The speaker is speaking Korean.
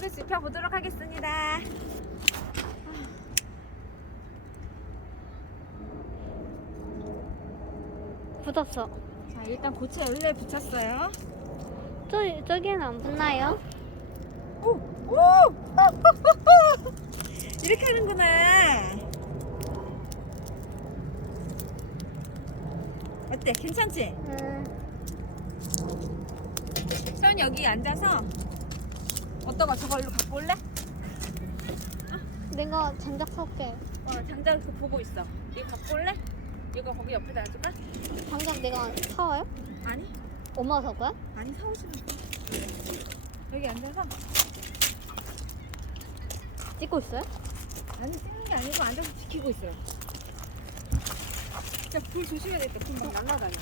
불을 지펴보도록 하겠습니다. 붙었어. 자, 일단 고체 열레 붙였어요. 저기는 안 붙나요? 오! 오! 이렇게 하는구나. 어때? 괜찮지? 선 여기 앉아서 어떠가 저걸로 갖고 올래? 내가 장작 섞게. 장작 그 보고 있어. 이거 갖고 올래? 이거 거기 옆에다 놔줄까? 장작 내가 사와요? 아니, 엄마가 살 거야? 아니 사오시면 돼. 여기 앉아서. 찍고 있어요? 아니 찍는 게 아니고 앉아서 지키고 있어요. 자, 불 조심해야겠다. 불 막 날라다녀.